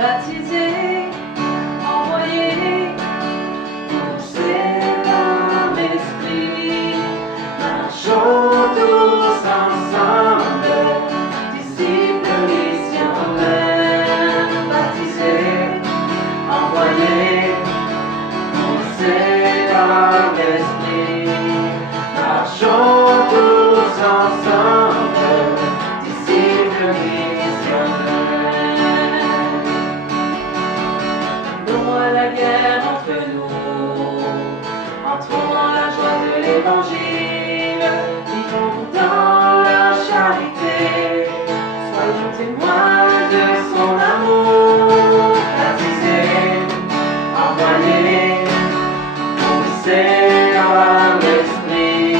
baptisé, envoyé, poussé par l'Esprit, marchons tous ensemble, disciples missionnaires, baptisés, envoyés, poussés par l'Esprit, marchons tous ensemble, disciples missionnaires. Donnons à la guerre entre nous, entrons dans la joie de l'Évangile, vivons dans la charité, soyons témoins de son amour, baptisés, envoyés, poussés par l'Esprit,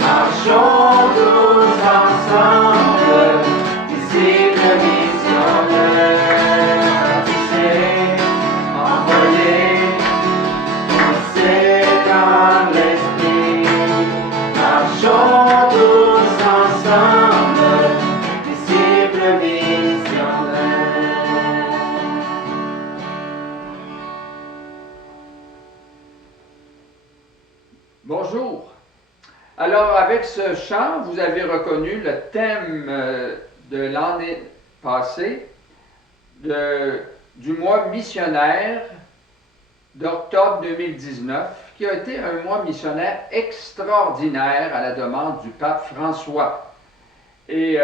marchons tous ensemble, disciples missionnaires, baptisés, envoyés, poussés par l'Esprit, marchons tous ensemble, disciples missionnaires. Bonjour. Alors, avec ce chant, vous avez reconnu le thème de l'année passée, du mois missionnaire d'octobre 2019, qui a été un mois missionnaire extraordinaire à la demande du pape François. Et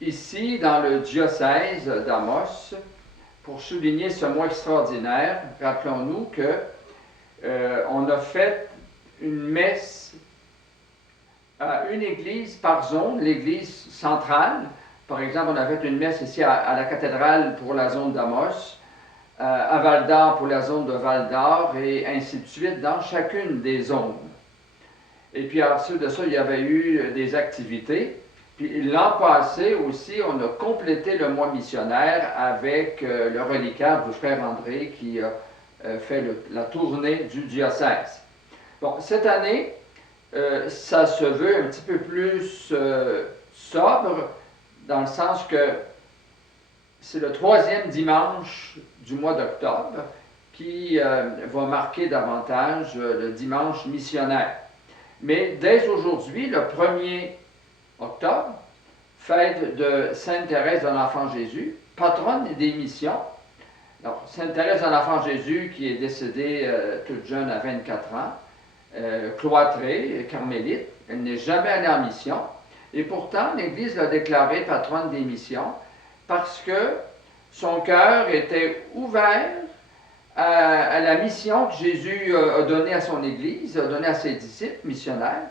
ici, dans le diocèse d'Amos, pour souligner ce mois extraordinaire, rappelons-nous que on a fait une messe à une église par zone, l'église centrale. Par exemple, on a fait une messe ici à la cathédrale pour la zone d'Amos, à Val-d'Or pour la zone de Val-d'Or, et ainsi de suite, dans chacune des zones. Et puis, ensuite de ça, il y avait eu des activités. Puis, l'an passé aussi, on a complété le mois missionnaire avec le reliquaire du frère André qui a fait la tournée du diocèse. Bon, cette année, ça se veut un petit peu plus sobre, dans le sens que c'est le 3e dimanche du mois d'octobre qui va marquer davantage le dimanche missionnaire. Mais dès aujourd'hui, le 1er octobre, fête de Sainte Thérèse de l'Enfant Jésus, patronne des missions. Alors, Sainte Thérèse de l'Enfant Jésus, qui est décédée toute jeune à 24 ans, cloîtrée, carmélite, elle n'est jamais allée en mission. Et pourtant, l'Église l'a déclarée patronne des missions parce que son cœur était ouvert à la mission que Jésus a donnée à son Église, a donnée à ses disciples missionnaires.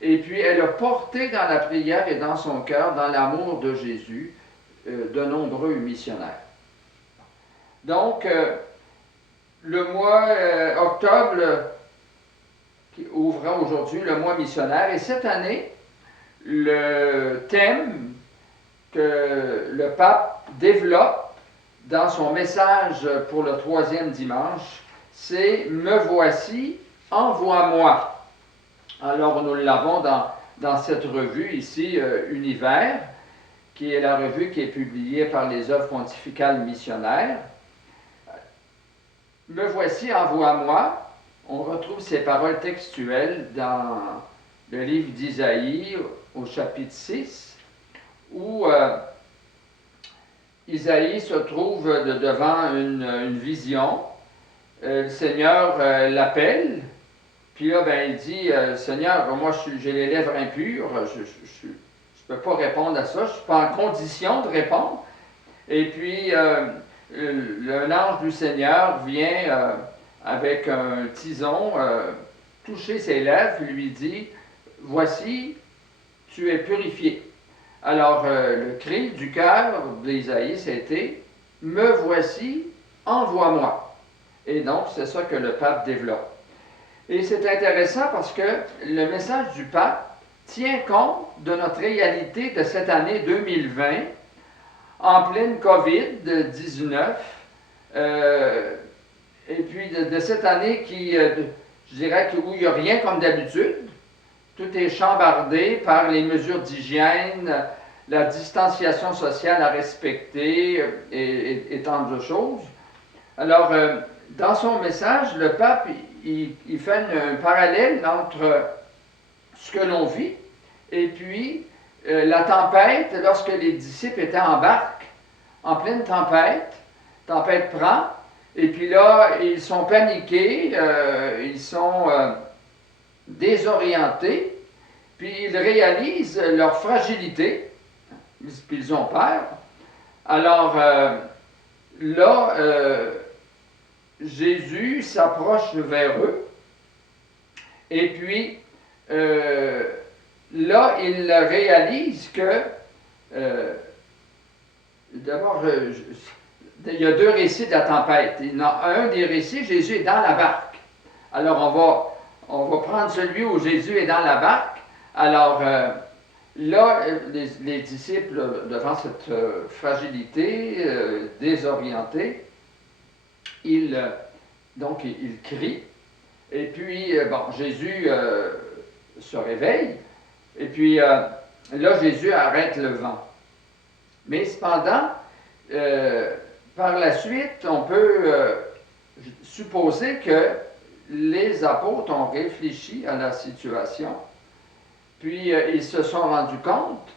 Et puis, elle a porté dans la prière et dans son cœur, dans l'amour de Jésus, de nombreux missionnaires. Donc, le mois octobre qui ouvrira aujourd'hui le mois missionnaire. Et cette année, le thème que le pape développe dans son message pour le 3e dimanche, c'est « Me voici, envoie-moi ». Alors, nous l'avons dans cette revue ici, Univers, qui est la revue qui est publiée par les Œuvres pontificales missionnaires. « Me voici, envoie-moi ». On retrouve ces paroles textuelles dans le livre d'Isaïe au chapitre 6, où Isaïe se trouve devant une vision. Le Seigneur l'appelle, puis là, il dit, Seigneur, moi j'ai les lèvres impures, je ne peux pas répondre à ça, je ne suis pas en condition de répondre. Et puis, un ange du Seigneur vient avec un tison, toucher ses lèvres, lui dit, voici, tu es purifié. Alors, le cri du cœur d'Isaïe, c'était, me voici, envoie-moi. Et donc, c'est ça que le pape développe. Et c'est intéressant parce que le message du pape tient compte de notre réalité de cette année 2020, en pleine COVID-19, et puis de cette année qui, je dirais, où il n'y a rien comme d'habitude. Tout est chambardé par les mesures d'hygiène, la distanciation sociale à respecter et tant de choses. Alors, dans son message, le pape, il fait un parallèle entre ce que l'on vit et puis la tempête, lorsque les disciples étaient en barque, en pleine tempête, tempête prend, et puis là, ils sont paniqués, ils sont désorientés, puis ils réalisent leur fragilité, puis ils ont peur. Alors là, Jésus s'approche vers eux, et puis là, il réalise que, d'abord, il y a deux récits de la tempête. Dans un des récits, Jésus est dans la barque. Alors, on va prendre celui où Jésus est dans la barque. Alors, là, les disciples, devant cette fragilité, désorientés, ils crient. Et puis, Jésus se réveille. Et puis, là, Jésus arrête le vent. Mais cependant, par la suite, on peut supposer que les apôtres ont réfléchi à la situation, puis ils se sont rendus compte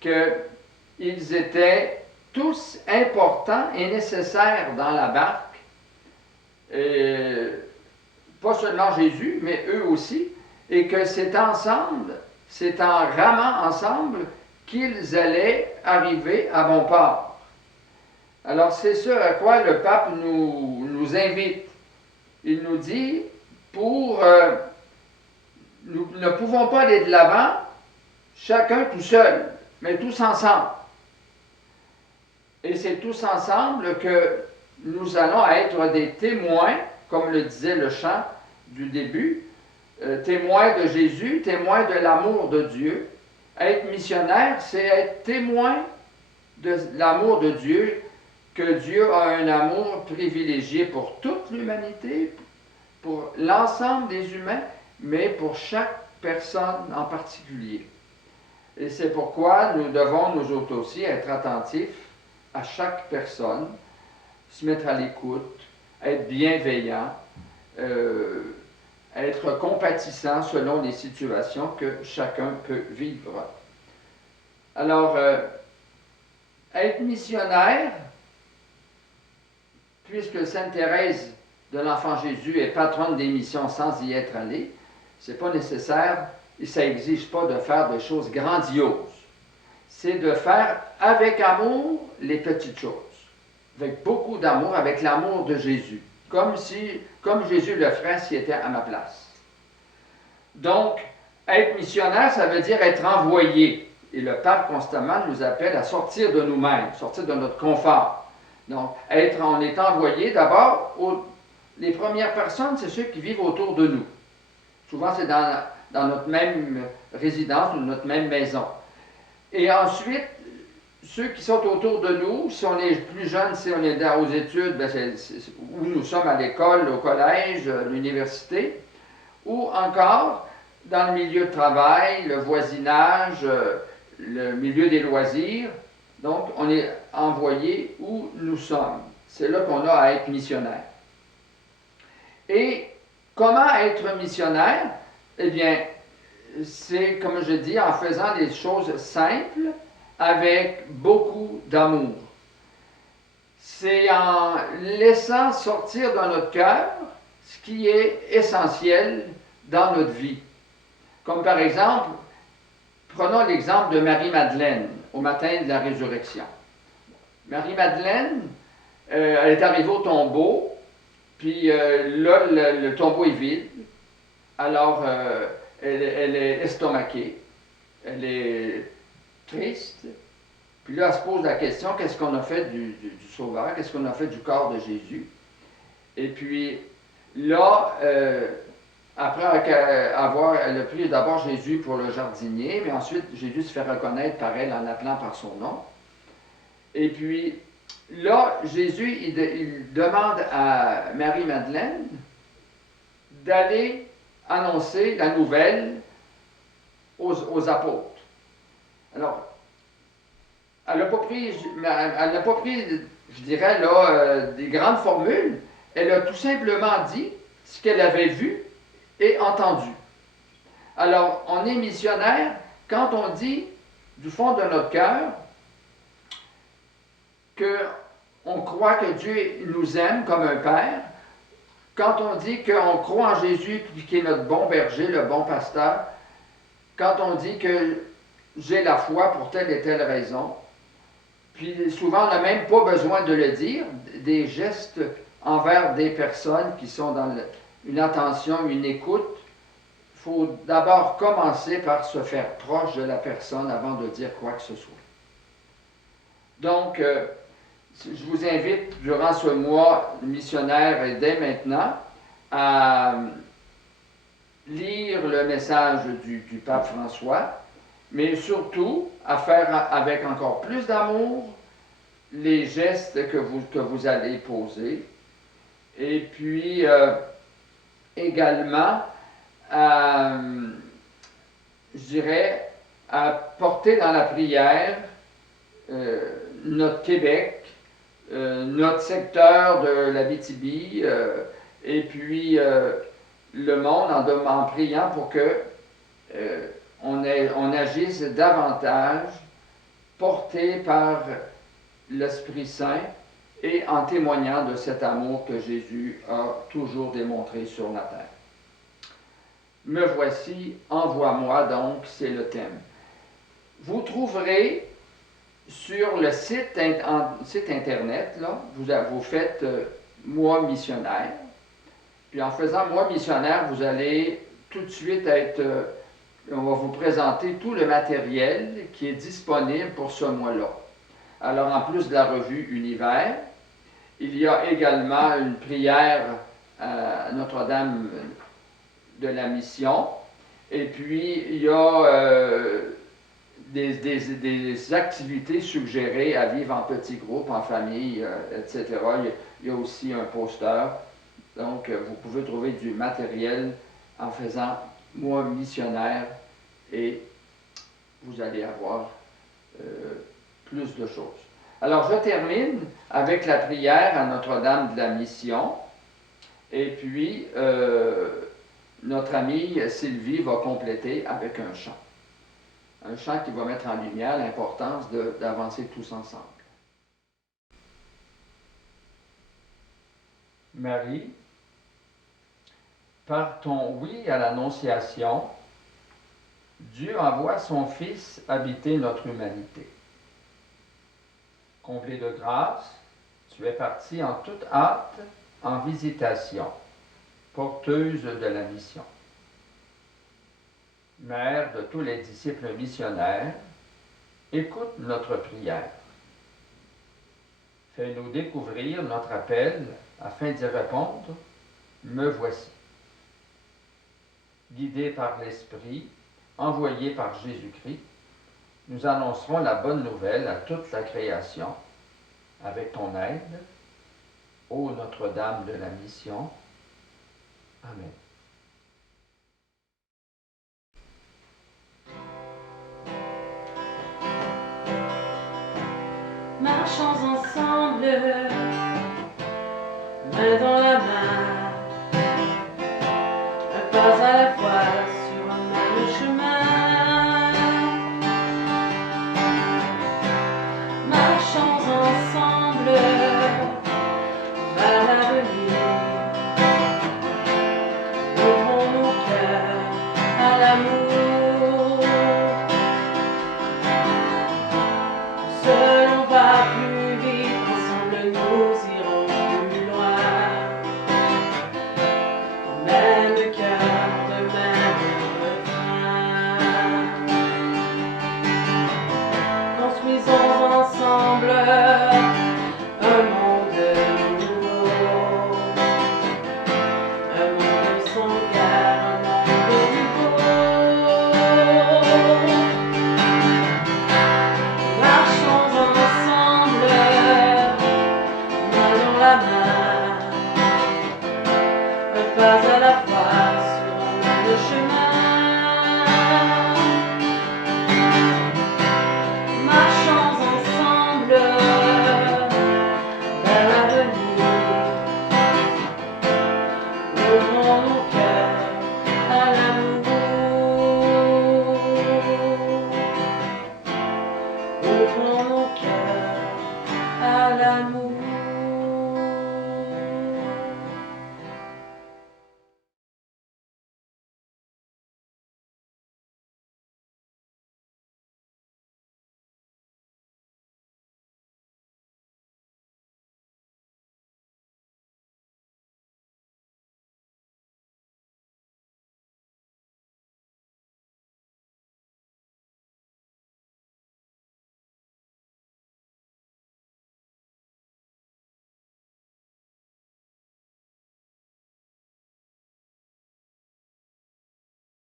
qu'ils étaient tous importants et nécessaires dans la barque. Et pas seulement Jésus, mais eux aussi, et que c'est ensemble, c'est en ramant ensemble qu'ils allaient arriver à bon port. Alors c'est ce à quoi le pape nous invite. Il nous dit, nous ne pouvons pas aller de l'avant, chacun tout seul, mais tous ensemble. Et c'est tous ensemble que nous allons être des témoins, comme le disait le chant du début, témoins de Jésus, témoins de l'amour de Dieu. Être missionnaire, c'est être témoin de l'amour de Dieu, que Dieu a un amour privilégié pour toute l'humanité, pour l'ensemble des humains, mais pour chaque personne en particulier. Et c'est pourquoi nous devons nous autres aussi être attentifs à chaque personne, se mettre à l'écoute, être bienveillant, être compatissant selon les situations que chacun peut vivre. Alors, être missionnaire, puisque Sainte Thérèse de l'Enfant Jésus est patronne des missions sans y être allée, c'est pas nécessaire et ça n'exige pas de faire des choses grandioses. C'est de faire avec amour les petites choses, avec beaucoup d'amour, avec l'amour de Jésus, comme Jésus le ferait s'il était à ma place. Donc, être missionnaire, ça veut dire être envoyé. Et le pape constamment nous appelle à sortir de nous-mêmes, sortir de notre confort. Donc, on est envoyé d'abord, les premières personnes, c'est ceux qui vivent autour de nous. Souvent, c'est dans notre même résidence ou notre même maison. Et ensuite, ceux qui sont autour de nous, si on est plus jeune, si on est aux études, où nous sommes à l'école, au collège, à l'université, ou encore dans le milieu de travail, le voisinage, le milieu des loisirs. Donc, on est envoyé où nous sommes. C'est là qu'on a à être missionnaire. Et comment être missionnaire? Eh bien, c'est, comme je dis, en faisant des choses simples avec beaucoup d'amour. C'est en laissant sortir de notre cœur ce qui est essentiel dans notre vie. Comme par exemple, prenons l'exemple de Marie-Madeleine au matin de la résurrection. Marie-Madeleine, elle est arrivée au tombeau, puis là, le tombeau est vide. Alors, elle est estomaquée, elle est triste. Puis là, elle se pose la question, qu'est-ce qu'on a fait du Sauveur? Qu'est-ce qu'on a fait du corps de Jésus? Et puis là, après elle a pris d'abord Jésus pour le jardinier, mais ensuite Jésus se fait reconnaître par elle en l'appelant par son nom. Et puis là, Jésus, il demande à Marie-Madeleine d'aller annoncer la nouvelle aux apôtres. Alors, elle n'a pas pris, je dirais, là, des grandes formules. Elle a tout simplement dit ce qu'elle avait vu et entendu. Alors, on est missionnaire quand on dit du fond de notre cœur qu'on croit que Dieu nous aime comme un père, quand on dit qu'on croit en Jésus qui est notre bon berger, le bon pasteur, quand on dit que j'ai la foi pour telle et telle raison, puis souvent on n'a même pas besoin de le dire, des gestes envers des personnes qui sont dans une attention, une écoute, il faut d'abord commencer par se faire proche de la personne avant de dire quoi que ce soit. Donc, je vous invite durant ce mois missionnaire et dès maintenant à lire le message du pape François, mais surtout à faire avec encore plus d'amour les gestes que vous allez poser. Et puis également, je dirais, à porter dans la prière notre Québec, notre secteur de l'Abitibi, et puis le monde en priant pour que on agisse davantage porté par l'Esprit Saint et en témoignant de cet amour que Jésus a toujours démontré sur la terre. Me voici, envoie-moi donc, c'est le thème. Vous trouverez sur le site internet, là, vous faites Moi missionnaire. Puis en faisant Moi missionnaire, vous allez tout de suite être, on va vous présenter tout le matériel qui est disponible pour ce mois-là. Alors en plus de la revue Univers, il y a également une prière à Notre-Dame de la Mission. Et puis il y a des activités suggérées à vivre en petits groupes, en famille, etc. Il y a aussi un poster. Donc, vous pouvez trouver du matériel en faisant Moi missionnaire et vous allez avoir plus de choses. Alors, je termine avec la prière à Notre-Dame de la Mission. Et puis, notre amie Sylvie va compléter avec un chant. Un chant qui va mettre en lumière l'importance d'avancer tous ensemble. Marie, par ton oui à l'Annonciation, Dieu envoie son Fils habiter notre humanité. Comblée de grâce, tu es partie en toute hâte en visitation, porteuse de la mission. Mère de tous les disciples missionnaires, écoute notre prière. Fais-nous découvrir notre appel afin d'y répondre. Me voici. Guidés par l'Esprit, envoyés par Jésus-Christ, nous annoncerons la bonne nouvelle à toute la création avec ton aide, ô Notre-Dame de la Mission. Amen. Marchons ensemble, main dans la main, un pas à la fois.